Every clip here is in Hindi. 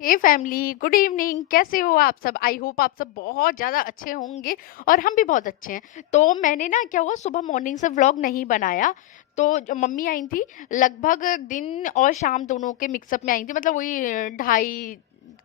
हे फैमिली, गुड इवनिंग। कैसे हो आप सब? आई होप आप सब बहुत ज़्यादा अच्छे होंगे और हम भी बहुत अच्छे हैं। तो मैंने ना क्या हुआ, सुबह मॉर्निंग से व्लॉग नहीं बनाया। तो जो मम्मी आई थी, लगभग दिन और शाम दोनों के मिक्सअप में आई थी, मतलब वही 2:30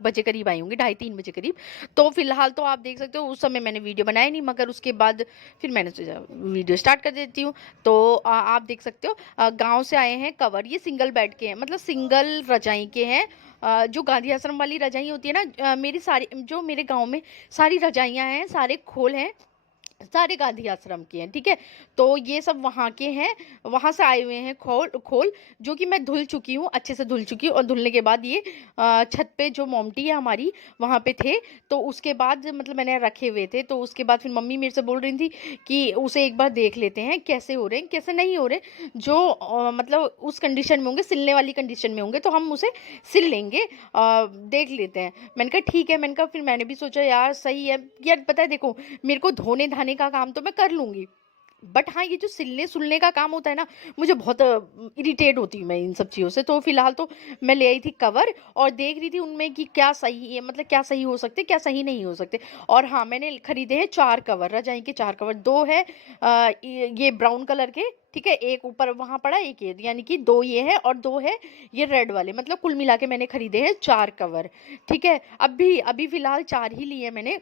बजे करीब आई होंगी, 2:30-3 बजे करीब। तो फिलहाल तो आप देख सकते हो उस समय मैंने वीडियो बनाया नहीं, मगर उसके बाद फिर मैंने सोचा वीडियो स्टार्ट कर देती हूँ। तो आप देख सकते हो गांव से आए हैं कवर, ये सिंगल बेड के हैं, मतलब सिंगल रजाई के हैं। जो गांधी आश्रम वाली रजाई होती है ना, मेरी सारी जो मेरे गांव में सारी रजाइयाँ हैं, सारे खोल हैं, सारे गांधी आश्रम के हैं। ठीक है, तो ये सब वहाँ के हैं, वहाँ से आए हुए हैं खोल खोल, जो कि मैं धुल चुकी हूँ, अच्छे से धुल चुकी हूँ। और धुलने के बाद ये छत पे जो मोमटी है हमारी, वहाँ पे थे। तो उसके बाद मतलब मैंने रखे हुए थे, तो उसके बाद फिर मम्मी मेरे से बोल रही थी कि उसे एक बार देख लेते हैं कैसे हो रहे हैं कैसे नहीं हो रहे। जो मतलब उस कंडीशन में होंगे, सिलने वाली कंडीशन में होंगे, तो हम उसे सिल लेंगे, देख लेते हैं। मैंने कहा ठीक है। मैंने कहा, फिर मैंने भी सोचा यार सही है यार, पता है देखो, मेरे को धोने धाने का काम तो मैं कर लूंगी, बट हाँ ये जो सिलने सुलने का काम होता है ना, मुझे बहुत इरिटेट होती हूँ मैं इन सब चीज़ों से। तो फिलहाल तो मैं ले आई थी कवर और देख रही थी उनमें कि क्या सही है, मतलब क्या सही हो सकते क्या सही नहीं हो सकते। और हाँ, मैंने खरीदे हैं 4 कवर, रजाई के 4 कवर। दो है ये ब्राउन कलर के, ठीक है, एक ऊपर वहां पड़ा, एक ये, यानी कि दो ये है और दो है ये रेड वाले। मतलब कुल मिला के मैंने खरीदे हैं 4 कवर। ठीक है, अभी अभी फिलहाल 4 ही लिए मैंने।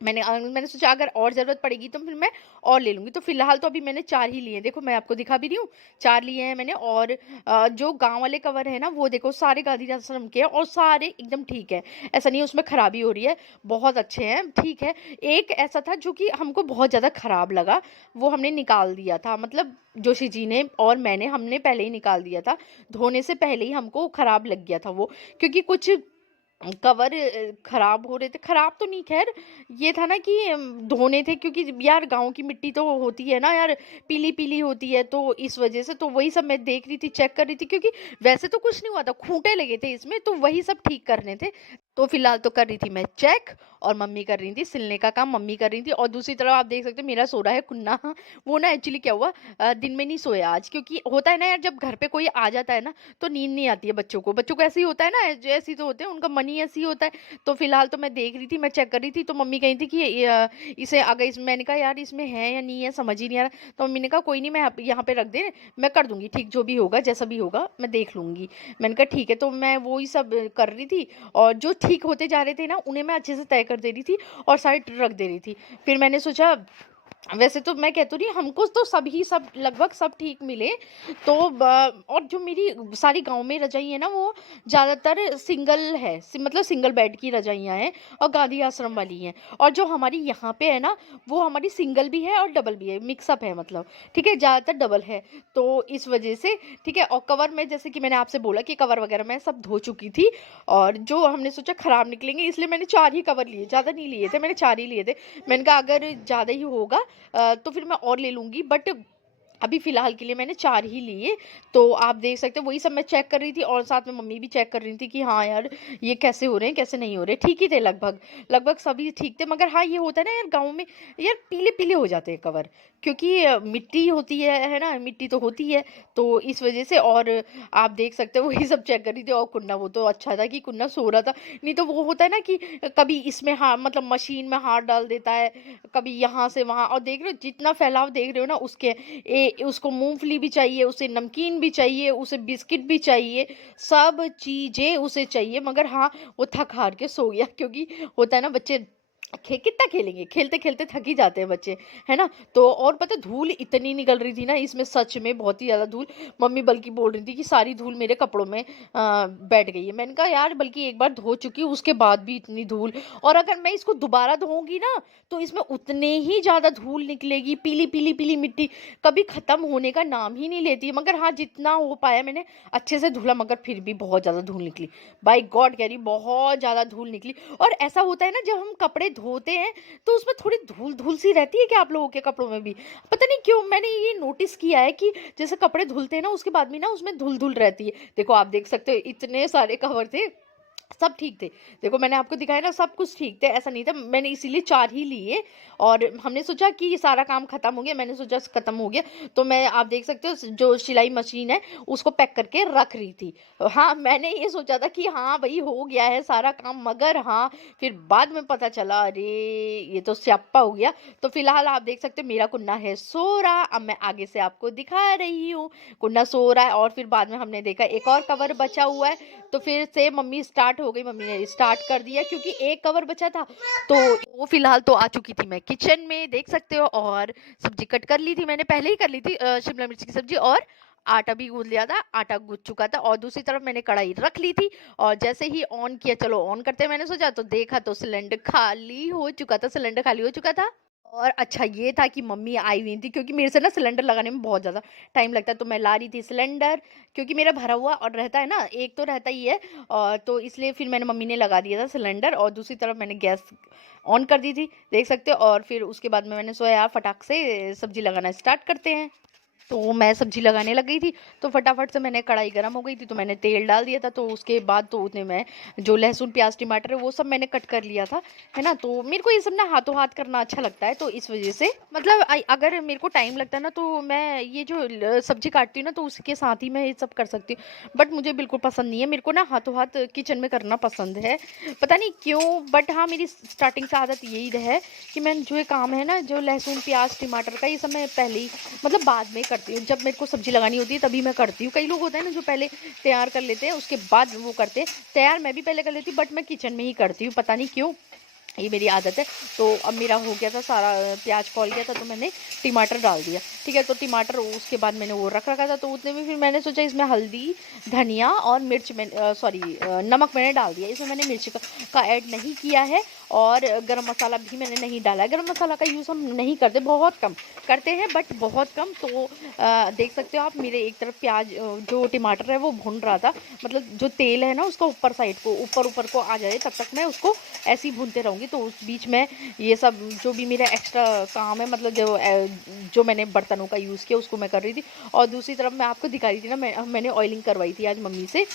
मैंने सोचा अगर और ज़रूरत पड़ेगी तो फिर मैं और ले लूँगी। तो फिलहाल तो अभी मैंने 4 ही लिए हैं, देखो मैं आपको दिखा भी रही हूँ। 4 लिए हैं मैंने। और जो गाँव वाले कवर है ना, वो देखो सारे गांधी आश्रम के हैं और सारे एकदम ठीक है, ऐसा नहीं है उसमें खराबी हो रही है, बहुत अच्छे हैं, ठीक है। एक ऐसा था जो कि हमको बहुत ज़्यादा खराब लगा, वो हमने निकाल दिया था, मतलब जोशी जी ने और मैंने, हमने पहले ही निकाल दिया था, धोने से पहले ही हमको खराब लग गया था वो। क्योंकि कुछ कवर खराब हो रहे थे, खराब तो नहीं, खैर ये था ना कि धोने थे, क्योंकि यार गांव की मिट्टी तो होती है ना यार, पीली पीली होती है, तो इस वजह से तो वही सब मैं देख रही थी, चेक कर रही थी, क्योंकि वैसे तो कुछ नहीं हुआ था, खूंटे लगे थे इसमें, तो वही सब ठीक करने थे। तो फिलहाल तो कर रही थी मैं चेक, और मम्मी कर रही थी सिलने का काम, मम्मी कर रही थी। और दूसरी तरफ आप देख सकते हो मेरा सो रहा है कुन्ना। वो ना एक्चुअली क्या हुआ, दिन में नहीं सोया आज, क्योंकि होता है ना यार, जब घर पे कोई आ जाता है ना, तो नींद नहीं आती है बच्चों को, बच्चों को ऐसे ही होता है ना, जो ऐसे ही तो होते हैं, उनका मन ही ऐसे ही होता है। तो फिलहाल तो मैं देख रही थी, मैं चेक कर रही थी, तो मम्मी कही थी कि इसे अगर इस मैंने कहा यार इसमें है या नहीं है, समझ ही नहीं आ रहा। तो मम्मी ने कहा कोई नहीं, मैं यहाँ पे रख दे, मैं कर दूंगी ठीक, जो भी होगा जैसा भी होगा मैं देख लूंगी। मैंने कहा ठीक है। तो मैं वो ही सब कर रही थी, और जो ठीक होते जा रहे थे ना, उन्हें मैं अच्छे से तय कर दे रही थी और साइड रख दे रही थी। फिर मैंने सोचा, वैसे तो मैं कहती रही, हमको तो सभी सब लगभग सब ठीक मिले। तो और जो मेरी सारी गांव में रजाई है ना, वो ज़्यादातर सिंगल है, मतलब सिंगल बेड की रजाइयाँ हैं, और गांधी आश्रम वाली हैं। और जो हमारी यहाँ पे है ना, वो हमारी सिंगल भी है और डबल भी है, मिक्सअप है मतलब, ठीक है, ज़्यादातर डबल है। तो इस वजह से ठीक है। और कवर में जैसे कि मैंने आपसे बोला कि कवर वगैरह मैं सब धो चुकी थी, और जो हमने सोचा ख़राब निकलेंगे, इसलिए मैंने 4 ही कवर लिए, ज़्यादा नहीं लिए थे, मैंने 4 ही लिए थे। मैंने कहा अगर ज़्यादा ही होगा तो फिर मैं और ले लूँगी, बट अभी फ़िलहाल के लिए मैंने 4 ही लिए। तो आप देख सकते हो वही सब मैं चेक कर रही थी, और साथ में मम्मी भी चेक कर रही थी कि हाँ यार, ये कैसे हो रहे हैं कैसे नहीं हो रहे। ठीक ही थे लगभग, लगभग सभी ठीक थे, मगर हाँ ये होता है ना यार गाँव में, यार पीले-पीले हो जाते हैं कवर, क्योंकि मिट्टी होती है ना? मिट्टी तो होती है, तो इस वज़ह से। और आप देख सकते हो वही सब चेक कर रही थी। और कुन्ना, वो तो अच्छा था कि कुन्ना सो रहा था, नहीं तो वो होता है ना कि कभी इसमें हाँ, मतलब मशीन में हाथ डाल देता है, कभी यहाँ से वहाँ। और देख रहे हो जितना फैलाव देख रहे हो ना, उसके उसको मूंगफली भी चाहिए, उसे नमकीन भी चाहिए, उसे बिस्किट भी चाहिए, सब चीजें उसे चाहिए। मगर हाँ, वो थक हार के सो गया, क्योंकि होता है ना बच्चे कितना खेलेंगे, खेलते खेलते थक ही जाते हैं बच्चे, है ना? तो और पता है, धूल इतनी निकल रही थी ना इसमें, सच में बहुत ही ज्यादा धूल। मम्मी बल्कि बोल रही थी कि सारी धूल मेरे कपड़ों में बैठ गई है। मैंने कहा यार, बल्कि एक बार धो चुकी हूँ उसके बाद भी इतनी धूल, और अगर मैं इसको दोबारा धोऊंगी ना, तो इसमें उतने ही ज्यादा धूल निकलेगी, पीली पीली पीली मिट्टी, कभी खत्म होने का नाम ही नहीं लेती है। मगर हाँ, जितना हो पाया मैंने अच्छे से धुला, मगर फिर भी बहुत ज्यादा धूल निकली, बाई गॉड कह रही, बहुत ज्यादा धूल निकली। और ऐसा होता है ना, जब हम कपड़े धोते हैं, तो उसमें थोड़ी धूल धूल सी रहती है क्या आप लोगों के कपड़ों में भी? पता नहीं क्यों मैंने ये नोटिस किया है कि जैसे कपड़े धुलते हैं ना, उसके बाद भी ना उसमें धूल धूल रहती है। देखो आप देख सकते हो इतने सारे कवर थे, सब ठीक थे। देखो मैंने आपको दिखाया ना, सब कुछ ठीक थे, ऐसा नहीं था। मैंने इसीलिए 4 ही लिए और हमने सोचा कि ये सारा काम खत्म हो गया, मैंने सोचा खत्म हो गया, तो मैं, आप देख सकते हो जो सिलाई मशीन है उसको पैक करके रख रही थी। हाँ, मैंने ये सोचा था कि हाँ, भई हो गया है सारा काम, मगर हाँ, फिर बाद में पता चला अरे! ये तो स्याप्पा हो गया। तो फिलहाल आप देख सकते हो मेरा कुन्ना है सो रहा, अब मैं आगे से आपको दिखा रही हूँ। कुन्ना सो रहा है और फिर बाद में हमने देखा एक और कवर बचा हुआ है, तो फिर से मम्मी स्टार्ट हो गई, मम्मी ने स्टार्ट कर दिया क्योंकि एक कवर बचा था। तो वो फिलहाल तो आ चुकी थी मैं किचन में, देख सकते हो, और सब्जी कट कर ली थी मैंने, पहले ही कर ली थी शिमला मिर्च की सब्जी, और आटा भी गूंद लिया था, आटा गूंद चुका था, और दूसरी तरफ मैंने कढ़ाई रख ली थी। और जैसे ही ऑन किया, चलो ऑन करते हैं, मैंने सोचा, तो देखा तो सिलेंडर खाली हो चुका था, सिलेंडर खाली हो चुका था। और अच्छा ये था कि मम्मी आई हुई थी, क्योंकि मेरे से ना सिलेंडर लगाने में बहुत ज़्यादा टाइम लगता है, तो मैं ला रही थी सिलेंडर, क्योंकि मेरा भरा हुआ और रहता है ना, एक तो रहता ही है, और तो इसलिए फिर मैंने, मम्मी ने लगा दिया था सिलेंडर, और दूसरी तरफ मैंने गैस ऑन कर दी थी, देख सकते हो। और फिर उसके बाद में मैंने सोचा यार फटाक से सब्जी लगाना स्टार्ट करते हैं। तो मैं सब्जी लगाने लग गई थी, तो फटाफट से मैंने, कढ़ाई गर्म हो गई थी तो मैंने तेल डाल दिया था, तो उसके बाद तो उतने में जो लहसुन प्याज टमाटर है वो सब मैंने कट कर लिया था, है ना। तो मेरे को ये सब ना हाथों हाथ करना अच्छा लगता है, तो इस वजह से मतलब अगर मेरे को टाइम लगता है ना, तो मैं ये जो सब्जी काटती हूँ ना, तो उसके साथ ही मैं ये सब कर सकती हूँ, बट मुझे बिल्कुल पसंद नहीं है, मेरे को ना हाथों हाथ किचन में करना पसंद है, पता नहीं क्यों। बट हाँ, मेरी स्टार्टिंग से आदत यही है कि मैं जो ये काम है ना, जो लहसुन प्याज टमाटर का, ये सब मैं पहले ही, मतलब बाद में करती हूँ, जब मेरे को सब्जी लगानी होती है तभी मैं करती हूँ। कई लोग होते हैं ना जो पहले तैयार कर लेते हैं उसके बाद वो करते हैं, तैयार मैं भी पहले कर लेती हूँ, बट मैं किचन में ही करती हूँ, पता नहीं क्यों, ये मेरी आदत है। तो अब मेरा हो गया था सारा, प्याज खौल गया था, तो मैंने टमाटर डाल दिया, ठीक है। तो टमाटर उसके बाद मैंने वो रख रखा था, तो उतने में फिर मैंने सोचा इसमें हल्दी, धनिया और मिर्च, में सॉरी नमक मैंने डाल दिया, इसमें मैंने मिर्च का ऐड नहीं किया है, और गरम मसाला भी मैंने नहीं डाला है। गरम मसाला का यूज़ हम नहीं करते, बहुत कम करते हैं, बट बहुत कम। तो देख सकते हो आप, मेरे एक तरफ प्याज जो टमाटर है वो भुन रहा था, मतलब जो तेल है ना उसका ऊपर साइड को, ऊपर ऊपर को आ जाए, तब तक मैं उसको ऐसे ही भूनते रहूँगी। तो उस बीच में ये सब जो भी मेरा एक्स्ट्रा काम है, मतलब जो मैंने बर्तनों का यूज़ किया उसको मैं कर रही थी, और दूसरी तरफ मैं आपको दिखा रही थी ना, मैंने ऑयलिंग करवाई थी आज मम्मी से।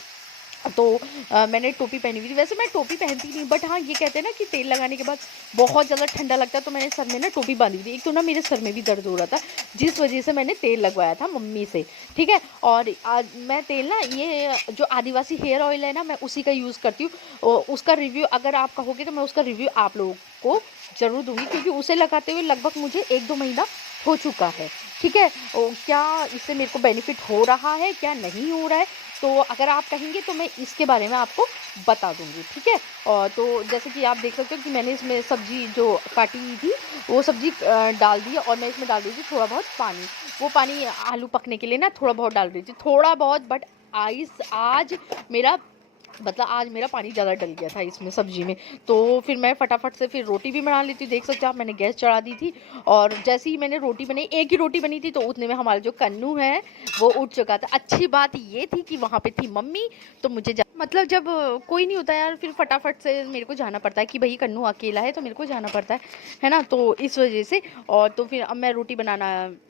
तो मैंने टोपी पहनी हुई थी, वैसे मैं टोपी पहनती नहीं, बट हाँ, ये कहते हैं ना कि तेल लगाने के बाद बहुत ज़्यादा ठंडा लगता है, तो मैंने सर में ना टोपी बांधी थी। एक तो ना मेरे सर में भी दर्द हो रहा था, जिस वजह से मैंने तेल लगवाया था मम्मी से, ठीक है। और आज मैं तेल ना, ये जो आदिवासी हेयर ऑयल है ना, मैं उसी का यूज़ करती हूँ, और उसका रिव्यू अगर आप कहोगे तो मैं उसका रिव्यू आप लोगों को ज़रूर दूंगी, क्योंकि उसे लगाते हुए लगभग मुझे 1-2 महीना हो चुका है, ठीक है। क्या इससे मेरे को बेनिफिट हो रहा है, क्या नहीं हो रहा है, तो अगर आप कहेंगे तो मैं इसके बारे में आपको बता दूंगी, ठीक है। और तो जैसे कि आप देख सकते हो कि मैंने इसमें सब्जी जो काटी हुई थी वो सब्जी डाल दी, और मैं इसमें डाल रही थी थोड़ा बहुत पानी, वो पानी आलू पकने के लिए ना थोड़ा बहुत डाल रही थी, थोड़ा बहुत, बट आइस आज मेरा, मतलब आज मेरा पानी ज़्यादा डल गया था इसमें सब्जी में। तो फिर मैं फटाफट से फिर रोटी भी बना लेती हूँ, देख सकते हो आप, मैंने गैस चढ़ा दी थी, और जैसे ही मैंने रोटी बनाई, एक ही रोटी बनी थी, तो उतने में हमारा जो कन्नू है वो उठ चुका था। अच्छी बात ये थी कि वहाँ पे थी मम्मी, तो मुझे मतलब जब कोई नहीं होता यार, फिर फटाफट से मेरे को जाना पड़ता है कि भाई कन्नू अकेला है तो मेरे को जाना पड़ता है ना, तो इस वजह से। और तो फिर अब मैं रोटी बनाना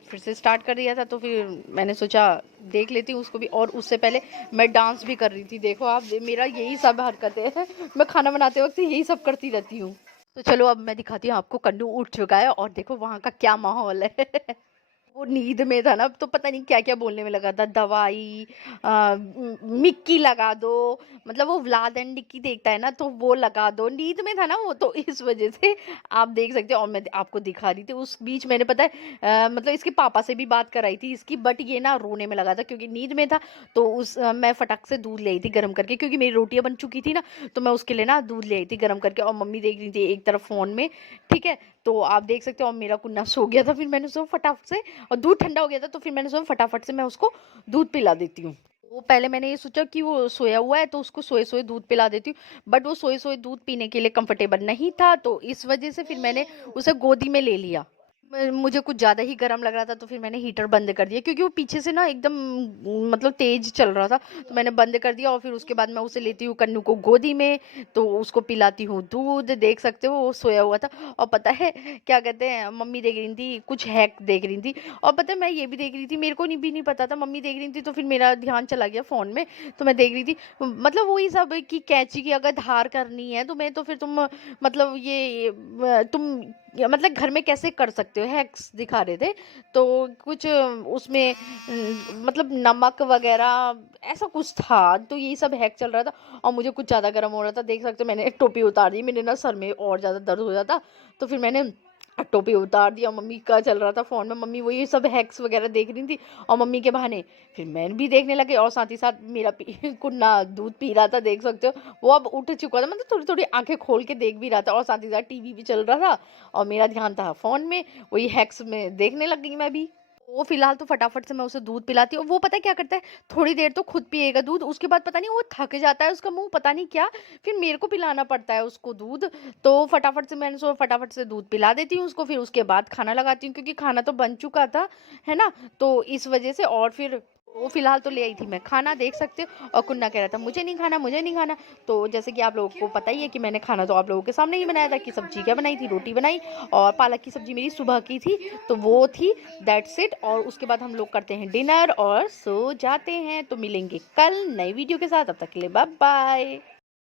फिर से स्टार्ट कर दिया था, तो फिर मैंने सोचा देख लेती हूँ उसको भी, और उससे पहले मैं डांस भी कर रही थी, देखो आप, मेरा यही सब हरकतें हैं, मैं खाना बनाते वक्त यही सब करती रहती हूँ। तो चलो अब मैं दिखाती हूँ आपको, कन्नू उठ चुका है और देखो वहाँ का क्या माहौल है। वो नींद में था ना, तो पता नहीं क्या-क्या बोलने में लगा था, दवाई, मिक्की लगा दो, मतलब वो व्लाद एंड डिक्की देखता है ना, तो वो लगा दो, नींद में था ना वो, तो इस वजह से आप देख सकते हो। और मैं आपको दिखा रही थी उस बीच, मैंने पता है मतलब इसके पापा से भी बात कराई थी इसकी, बट ये ना रोने में लगा था क्योंकि नींद में था। तो मैं फटक से दूध ले आई थी गर्म करके, क्योंकि मेरी रोटियां बन चुकी थी ना, तो मैं उसके लिए ना दूध ले आई थी गर्म करके, और मम्मी देख रही थी एक तरफ फोन में, ठीक है। तो आप देख सकते हो, और मेरा कुन्ना सो गया था, फिर मैंने उसको फटाफट से, और दूध ठंडा हो गया था, तो फिर मैंने सोचा फटाफट से मैं उसको दूध पिला देती हूँ। वो पहले मैंने ये सोचा कि वो सोया हुआ है तो उसको सोए सोए दूध पिला देती हूँ, बट वो सोए सोए दूध पीने के लिए कंफर्टेबल नहीं था, तो इस वजह से फिर मैंने उसे गोदी में ले लिया। मुझे कुछ ज़्यादा ही गरम लग रहा था, तो फिर मैंने हीटर बंद कर दिया, क्योंकि वो पीछे से ना एकदम मतलब तेज़ चल रहा था। तो मैंने बंद कर दिया और फिर उसके बाद मैं उसे लेती हूँ कन्नू को गोदी में, तो उसको पिलाती हूँ दूध। देख सकते हो वो सोया हुआ था। और पता है क्या कहते हैं, मम्मी देख रही थी, कुछ हैक देख रही थी। और पता है मैं ये भी देख रही थी, मेरे को नहीं भी नहीं पता था, मम्मी देख रही थी तो फिर मेरा ध्यान चला गया फ़ोन में। तो मैं देख रही थी, मतलब वही सब कि कैंची की अगर धार करनी है तुम्हें, तो फिर तुम मतलब ये तुम मतलब घर में कैसे कर सकते हो, हैक्स दिखा रहे थे। तो कुछ उसमें मतलब नमक वगैरह ऐसा कुछ था, तो यही सब हैक चल रहा था। और मुझे कुछ ज़्यादा गर्म हो रहा था, देख सकते हो मैंने टोपी उतार दी, मेरे ना सर में और ज़्यादा दर्द हो जाता। तो फिर मैंने टोपी उतार दिया, मम्मी का चल रहा था फ़ोन में, मम्मी वही सब हैक्स वगैरह देख रही थी। और मम्मी के बहाने फिर मैं भी देखने लगी, और साथ ही साथ मेरा कुन्ना दूध पी रहा था, देख सकते हो। वो अब उठ चुका था, मतलब थोड़ी थोड़ी आंखें खोल के देख भी रहा था, और साथ ही साथ टीवी भी चल रहा था, और मेरा ध्यान था फ़ोन में, वही हैक्स में देखने लग गई मैं भी। वो फिलहाल तो फटाफट से मैं उसे दूध पिलाती हूँ। वो पता है क्या करता है, थोड़ी देर तो खुद पिएगा दूध, उसके बाद पता नहीं वो थक जाता है, उसका मुंह पता नहीं क्या, फिर मेरे को पिलाना पड़ता है उसको दूध। तो फटाफट से मैंने उसको फटाफट से दूध पिला देती हूँ उसको, फिर उसके बाद खाना लगाती हूँ, क्योंकि खाना तो बन चुका था, है ना। तो इस वजह से, और फिर वो फिलहाल तो ले आई थी मैं खाना, देख सकते हो। और कुन्ना कह रहा था मुझे नहीं खाना, मुझे नहीं खाना। तो जैसे कि आप लोगों को पता ही है कि मैंने खाना तो आप लोगों के सामने ही बनाया था, कि सब्जी क्या बनाई थी, रोटी बनाई, और पालक की सब्जी मेरी सुबह की थी, तो वो थी। That's it. और उसके बाद हम लोग करते हैं डिनर और सो जाते हैं। तो मिलेंगे कल नई वीडियो के साथ, तब तक के लिए बाय बाय।